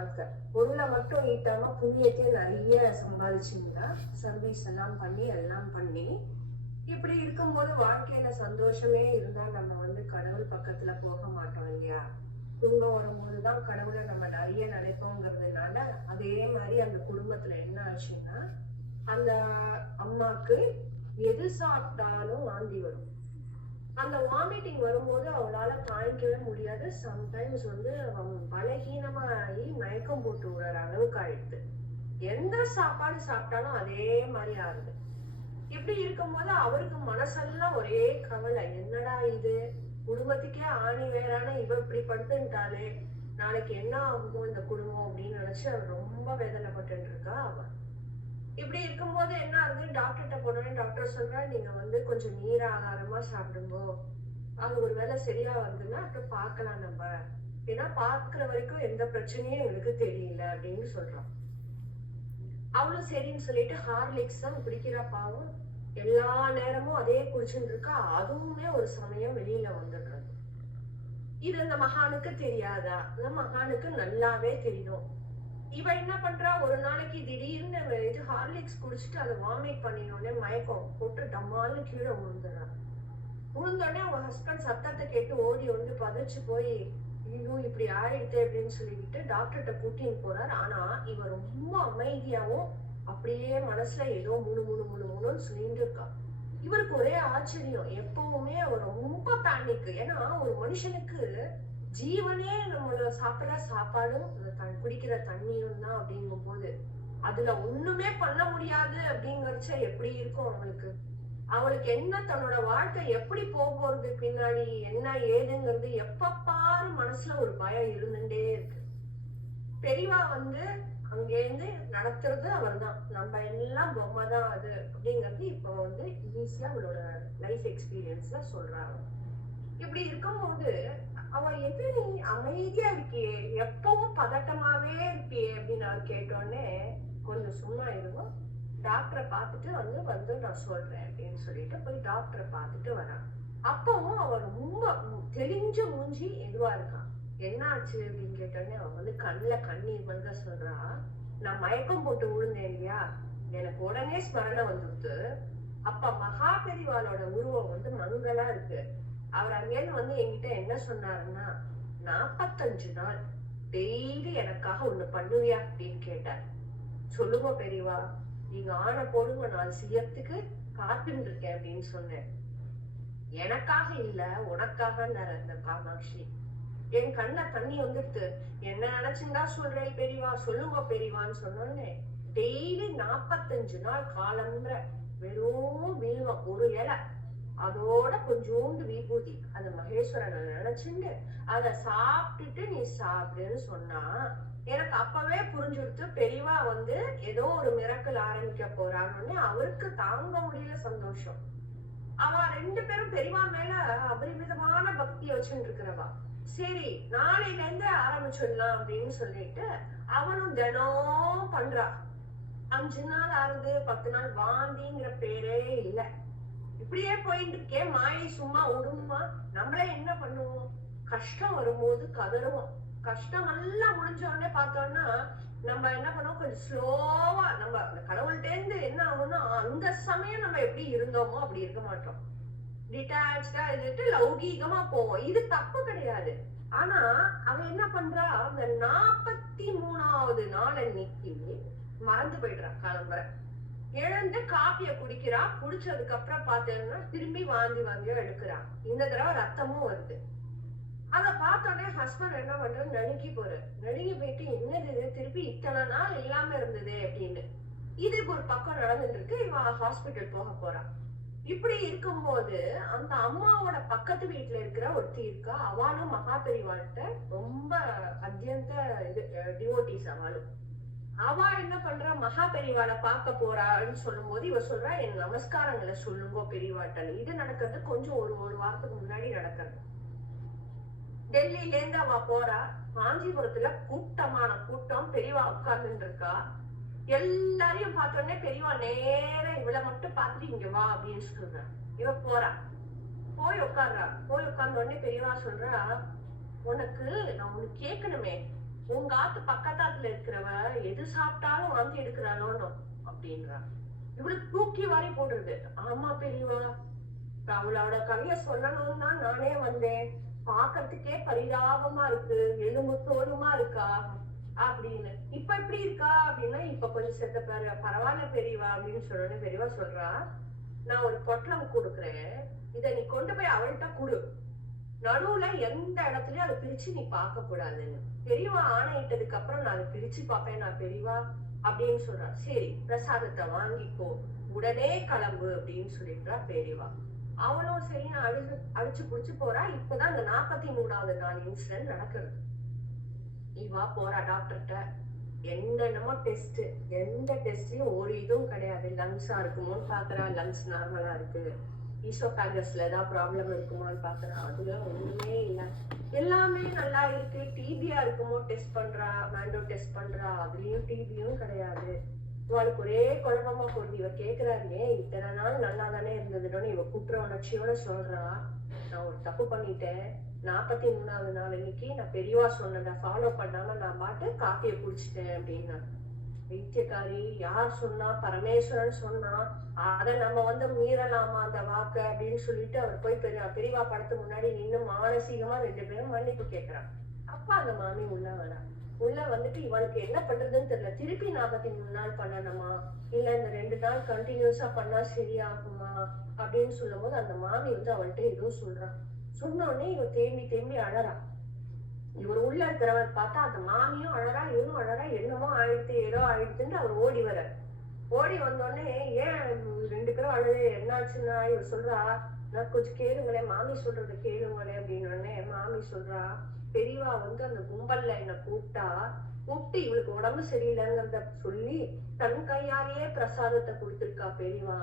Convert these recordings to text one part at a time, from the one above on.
வாழ்க்கை. பொருளை மட்டும் ஈட்டாம புண்ணியத்தையும் நிறைய சம்பாதிச்சிங்கன்னா சர்வீஸ் எல்லாம் பண்ணி எல்லாம் பண்ணி இப்படி இருக்கும்போது வாழ்க்கையில சந்தோஷமே இருந்தா நம்ம கடவுள் பக்கத்துல போக மாட்டோம் இல்லையா? துன்பம் வரும்போதுதான் கடவுளை நம்ம நிறைய நினைப்போங்கிறதுனால அதே மாதிரி அந்த குடும்பத்துல என்ன ஆச்சுன்னா, அந்த அம்மாக்கு எது சாப்பிட்டாலும் வாந்தி வரும். அந்த வாமிட்டிங் வரும்போது அவளால தாங்கிக்கவே முடியாது. சம்டைம்ஸ் பலகீனமாகி மயக்கம் போட்டு விடுற அளவுக்கு ஆயிடுது. எந்த சாப்பாடு சாப்பிட்டாலும் அதே மாதிரி ஆகுது. இப்படி இருக்கும்போது அவருக்கு மனசெல்லாம் ஒரே கவலை. என்னடா இது, குடும்பத்துக்கே ஆணி வேறான இவ இப்படி படுத்துட்டாலே நாளைக்கு என்ன ஆகுமோ இந்த குடும்பம் அப்படின்னு நினைச்சு அவர் ரொம்ப வேதனைப்பட்டு இருக்கா அவ. இப்படி இருக்கும்போது என்ன ஆகுது, டாக்டர்கிட்ட போனோடனே டாக்டர் சொல்றா, நீங்க கொஞ்சம் நீர் ஆகாரமா சாப்பிடுங்கோ, அது ஒருவேளை சரியா வருதுன்னா அப்புறம் பார்க்கலாம் நம்ம, ஏன்னா பாக்குற வரைக்கும் எந்த பிரச்சனையும் எங்களுக்கு தெரியல அப்படின்னு சொல்றான். அவளும் சரின்னு சொல்லிட்டு ஹார்லிக்ஸ் தான் குடிக்கிறா. பாவம் எல்லா நேரமும் அதே குடிச்சுட்டு இருக்கா. அதுவுமே ஒரு சமயம் வெளியில வந்துடுறது. இது அந்த மகானுக்கு தெரியாதா? அந்த மகானுக்கு நல்லாவே தெரியும். இவ என்ன பண்றா, ஒரு நாளைக்கு திடீர்னு இது ஹார்லிக்ஸ் குடிச்சிட்டு அதை வாமிட் பண்ணினோடனே மயக்கம் போட்டு டம்மான்னு கீழே விழுந்துடுறா. விழுந்தோடனே அவங்க ஹஸ்பண்ட் சத்தத்தை கேட்டு ஓடி வந்து பதைச்சு போய் ஐயோ இப்படி ஆயிடுது அப்படின்னு சொல்லிக்கிட்டு டாக்டர்கிட்ட கூட்டின்னு போறாரு. ஆனா இவ ரொம்ப அமைதியாவும் அப்படியே மனசுல ஏதோ முணுன்னு சொல்லிட்டு இருக்கா. இவருக்கு ஒரே ஆச்சரியம். எப்பவுமே அவர் ரொம்ப பேனிக். ஏன்னா ஒரு மனுஷனுக்கு ஜீவனே நம்மள சாப்பிடுற சாப்பாடும் குடிக்கிற தண்ணியும் தான் அப்படிங்கும் போது அதுல ஒண்ணுமே பண்ண முடியாது அப்படிங்கறச்ச எப்படி இருக்கும் அவளுக்கு. அவளுக்கு என்ன தன்னோட வாழ்க்கை எப்படி போறது, பின்னாடி என்ன ஏதுங்கிறது எப்ப பாரு மனசுல ஒரு பயம் இருந்துட்டே இருக்கு. பெரியவா அங்கேருந்து நடத்துறது அவர் தான், நம்ம எல்லாம் பொம்மை தான் அது அப்படிங்கிறது இப்ப ஈஸியா அவளோட லைஃப் எக்ஸ்பீரியன்ஸ்ல சொல்றாங்க. இப்படி இருக்கும்போது அவ எது நீ அமைதியா இருக்கியே, எப்பவும் பதட்டமாவே இருப்பியே அப்படின்னு அவர் கேட்டோடனே கொஞ்சம் சும்மா இருக்கும், டாக்டரை பார்த்துட்டு நான் சொல்றேன் அப்படின்னு சொல்லிட்டு போய் டாக்டரை பார்த்துட்டு வரான். அப்பவும் அவர் ரொம்ப தெளிஞ்ச மூஞ்சி எதுவா இருக்கான். என்ன ஆச்சு அப்படின்னு கேட்டோடனே அவன் கண்ணுல கண்ணீர் சொல்றா, நான் மயக்கம் போட்டு விழுந்தேன் இல்லையா, எனக்கு உடனே ஸ்மரணை வந்துடுது. அப்ப மகா பெரிவாளோட உருவம் மங்களா இருக்கு. அவர் அங்கேருந்து என்கிட்ட என்ன சொன்னாருன்னா, 45 நாள் டெய்லி எனக்காக ஒண்ணு பண்ணுவியா அப்படின்னு கேட்டார். சொல்லுங்க பெரியவா, நீங்க ஆன போடுங்க, நான் செய்யறதுக்கு காத்துட்டு இருக்கேன் அப்படின்னு சொன்னேன். எனக்காக இல்ல உனக்காக அந்த காமாட்சி. என் கண்ண தண்ணி வந்துடுது. என்ன நினைச்சுண்டா சொல்றேன் பெரியவா, சொல்லுங்க பெரியவான்னு சொன்னோன்னே டெய்லி 45 நாள் காலம்ன்ற வெறும் வில்வம் ஒரு இலை, அதோட கொஞ்சோண்டு விபூதி, அந்த மகேஸ்வரனை நினைச்சுண்டு அதை சாப்பிட்டுட்டு நீ சாப்பிடுன்னு சொன்னா எனக்கு அப்பவே புரிஞ்சுடுத்து. பெரியவா ஏதோ ஒரு மிரக்கல் ஆரம்பிக்க போறான்னு அவருக்கு தாங்க முடியல சந்தோஷம். அவ 2 பேரும் பெரியவா மேல அபரிமிதமான பக்தியை வச்சுட்டு இருக்கிறவா. சரி நாளையில இருந்து ஆரம்பிச்சிடலாம் அப்படின்னு சொல்லிட்டு அவனும் தினம் பண்றா. 5 நாள் ஆறுது, 10 நாள் வாந்திங்கிற பேரே இல்ல. இப்படியே போயிட்டு இருக்கே, மாயை சும்மா விடுமா? நம்மளே என்ன பண்ணுவோம், கஷ்டம் வரும்போது கதறுவோம். கஷ்டம் எல்லாம் முடிஞ்ச உடனே பார்த்தோம்னா நம்ம என்ன பண்ணுவோம், கொஞ்சம் ஸ்லோவா நம்ம கடவுள்கிட்ட இருந்து என்ன ஆகும்னா அந்த சமயம் நம்ம எப்படி இருந்தோமோ அப்படி இருக்க மாட்டோம். டிட்டாச்சா இருந்துட்டு லௌகீகமா போவோம். இது தப்பு கிடையாது. ஆனா அவன் என்ன பண்றா, அந்த 43வது நாள் அன்னைக்கு மறந்து போயிடுறா. கிளம்புற எழுந்து காப்பிய குடிக்கிறா. குடிச்சதுக்கு அப்புறம் பார்த்தேன்னா திரும்பி வாந்தியோ எடுக்கிறா. இந்த தடவை ரத்தமும் வருது. அதை பார்த்தோன்னே ஹஸ்பண்ட் என்ன பண்றது, நடுங்கி போயிட்டு என்னது இது, திருப்பி இத்தனை நாள் இல்லாம இருந்தது அப்படின்னு. இதுக்கு ஒரு பக்கம் நடந்துட்டு இருக்கு. இவன் ஹாஸ்பிட்டல் போக போறான். இப்படி இருக்கும்போது அந்த அம்மாவோட பக்கத்து வீட்டுல இருக்கிற ஒருத்தி இருக்கா. அவளும் மகா பெரிவாள்கிட்ட ரொம்ப அத்தியந்த டிவோட்டிஸ். அவ என்ன பண்றா, மகா பெரிவாளை பார்க்க போறான்னு சொல்லும் போது இவ சொல்றா, என் நமஸ்காரங்களை சொல்லுங்க பெரியவாட்டல். இது நடக்கிறது கொஞ்சம் ஒரு வாரத்துக்கு முன்னாடி நடக்கிறது. டெல்லியில இருந்து அவ போறா. காஞ்சிபுரத்துல கூட்டமான கூட்டம், பெரியவா உட்கார்ந்துட்டு இருக்கா. எல்லாரையும் பார்த்தோடனே பெரியவா நேரம் இவளை மட்டும் பார்த்துட்டு இங்க வா அப்படின்னு சொல்றா. இவ போறா, போய் உட்கார்றா. போய் உட்கார்ந்த உடனே பெரியவா சொல்றா, உனக்கு நான் ஒண்ணு கேட்கணுமே, உங்க ஆத்து பக்கத்தாத்துல இருக்கிறவ எது சாப்பிட்டாலும் வாந்தி எடுக்கிறாளோன்னு அப்படின்றா. இவளுக்கு தூக்கி வாரி போடுறது. ஆமா பெரியவா, அவளோட கதைய சொல்லணும்னு தான் நானே வந்தேன். பாக்கிறதுக்கே பரிதாபமா இருக்கு, எலும்பு தோலுமா இருக்கா அப்படின்னு. இப்ப எப்படி இருக்கா அப்படின்னா, இப்ப கொஞ்சம் செத்த பரவாயில்ல பெரியவா அப்படின்னு சொல்லணும். பெரியவா சொல்றா, நான் ஒரு பொட்டலம் கொடுக்குறேன், இத நீ கொண்டு போய் அவள்கிட்ட கொடு, நடுவுல எந்த இடத்துலயும் அதை பிரிச்சு நீ பார்க்க கூடாதுன்னு. பெரியவா ஆணையிட்டதுக்கு அப்புறம் நான் அதை பிரிச்சு பார்ப்பேன் நான் பெரியவா அப்படின்னு சொல்றா. சரி பிரசாதத்தை வாங்கிக்கோ, உடனே கிளம்பு அப்படின்னு சொல்லிடுறா பெரியவா. அவளும் சரி நான் அடிச்சு புடிச்சு போறா. இப்பதான் இந்த 43வது நாள் இன்சிடென்ட் நடக்குது. இவா போறா டாக்டர்கிட்ட. என்னென்னமோ டெஸ்ட், எந்த டெஸ்ட்லயும் ஒரு இதுவும் கிடையாது. லங்ஸா இருக்குமோன்னு பாக்குறா, லங்ஸ் நார்மலா இருக்கு. ஈசோபாகஸ்ல ஏதாவது ப்ராப்ளம் இருக்குமான்னு பாக்குறா, அதுல ஒண்ணுமே இல்லை, எல்லாமே நல்லா இருக்கு. டிபியா இருக்குமோ டெஸ்ட் பண்றா, மேண்டோ டெஸ்ட் பண்றா, அதுலயும் டிபியும் கிடையாது. இவளுக்கு ஒரே குழப்பமா போகுது. இவ கேக்குறாரு, ஏன் இத்தனை நாள் நல்லா தானே இருந்ததுன்னு. இவ குற்ற உணர்ச்சியோட சொல்றா, நான் ஒரு தப்பு பண்ணிட்டேன். 43வது நாள் இன்னைக்கு நான் பெரியவா சொன்னதை ஃபாலோ பண்ணாம நான் பாட்டு காப்பியை குடிச்சிட்டேன் அப்படின்னா. வைத்தியக்காரி, யார் சொன்னா? பரமேஸ்வரன் சொன்னா. அத நம்ம மீறலாமா அந்த வாக்க அப்படின்னு சொல்லிட்டு அவர் போய் பெரியவா படத்துக்கு முன்னாடி நின்று மானசீகமா 2 பேரும் மன்னிப்பு கேட்கிறான். அப்பா அந்த மாமி உள்ள வரா. உள்ள வந்துட்டு இவளுக்கு என்ன பண்றதுன்னு தெரியல. திருப்பி 43 நாள் பண்ணணுமா, இல்ல இந்த 2 நாள் கண்டினியூஸா பண்ணா சரியாகுமா அப்படின்னு சொல்லும் போது அந்த மாமி அவள்கிட்ட ஏதோ சொல்றான். சொன்ன உடனே இவ தேம்பி தேம்பி அழறா. இவர் உள்ள இருக்கிறவர் பார்த்தா அந்த மாமியும் அழறா, இவரும் அழறா. என்னமோ ஆயிடுத்து, ஏதோ ஆயிடுத்துன்னு அவர் ஓடி வர. ஓடி வந்தோடனே, ஏன் 2 பேரும் அழுது, என்னாச்சுன்னா? இவர் சொல்றா, நான் கொஞ்சம் கேளுங்களேன், மாமி சொல்றத கேளுங்களேன் அப்படின்னு. மாமி சொல்றா, பெரியவா அந்த கும்பல்ல என்ன கூப்பிட்டு இவளுக்கு உடம்பு சரியில்லைங்கிறத சொல்லி தன் கையாலேயே பிரசாதத்தை கொடுத்திருக்கா பெரியவா.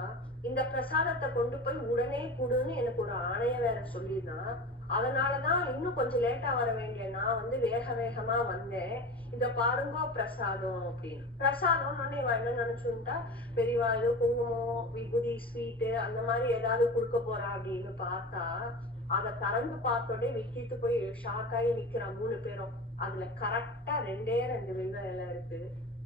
இந்த பிரசாதத்தை கொண்டு போய் உடனே கொடுன்னு எனக்கு ஒரு ஆணைய வேற சொல்லிதான், அதனாலதான் இன்னும் கொஞ்சம் லேட்டா வர வேண்டிய நான் வேக வேகமா வந்தேன். இத பாருங்க பிரசாதம் அப்படின்னு. பிரசாதம் என்ன நினைச்சுட்டா, பெரியவா ஏதோ குங்குமம், விபூதி, ஸ்வீட்டு அந்த மாதிரி ஏதாவது கொடுக்க போறா அப்படின்னு பார்த்தா, அதை திறந்து பார்த்தோடனே விக்கிட்டு போய் ஷாக்காயி நிக்கிறான் 3 பேரும். அதுல கரெக்டா 2 வில்வ இலை இருக்கு,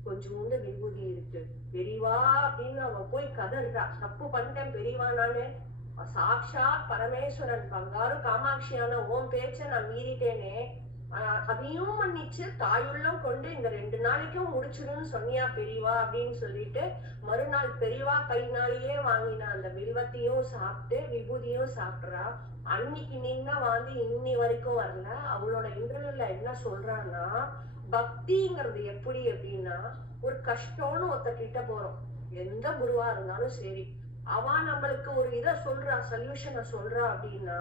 கொஞ்சோண்டு விபூதி இருக்கு. பெரியவா அப்படின்னு அவ போய் கதறா, தப்பு பண்ணிட்டேன் பெரியவா, நானு சாக்ஷா பரமேஸ்வரன் பங்காரு காமாட்சியான ஓம் பேச்ச நான் மீறிட்டேனே, அதையும் மன்னிச்சு தாயுள்ளம் கொண்டு இந்த 2 நாளைக்கும் முடிச்சிடுன்னு சொன்னியா பெரியவா அப்படின்னு சொல்லிட்டு மறுநாள் பெரியவா கைனாலேயே வாங்கின அந்த வில்வத்தையும் சாப்பிட்டு விபூதியும் சாப்பிட்றா. அன்னைக்கு நீங்க இன்னி வரைக்கும் வரல. அவளோட இன்டர்வியூல என்ன சொல்றான்னா, பக்திங்கிறது எப்படி அப்படின்னா, ஒரு கஷ்டம்னு ஒருத்தகிட்ட போறோம், எந்த குருவா இருந்தாலும் சரி, அவ நம்மளுக்கு ஒரு இதை சொல்றா, சொல்யூஷனை சொல்றா அப்படின்னா,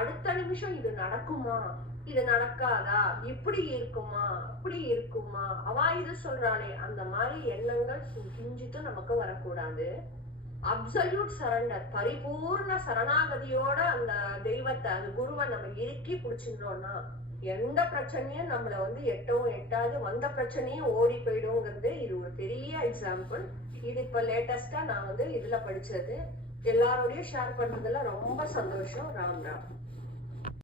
அடுத்த நிமிஷம் இது நடக்குமா, இது நடக்காதா, இப்படி இருக்குமா, அப்படி இருக்குமா, அவ இது சொல்றாளே, அந்த மாதிரி எண்ணங்கள் கிஞ்சிட்டு நமக்கு வரக்கூடாது. அப்சல்யூட் சரண்டர், பரிபூர்ண சரணாகதியோட அந்த தெய்வத்தை, அந்த குருவை நம்ம இறுக்கி பிடிச்சிருந்தோம்னா எந்த பிரச்சனையும் நம்மள எட்டவும் எட்டாது, வந்த பிரச்சனையும் ஓடி போயிடுங்கிறது இது ஒரு பெரிய எக்ஸாம்பிள். இது இப்ப லேட்டஸ்டா நான் இதுல படிச்சது. எல்லாரோடையும் ஷேர் பண்றதுல ரொம்ப சந்தோஷம். ராம் ராம்.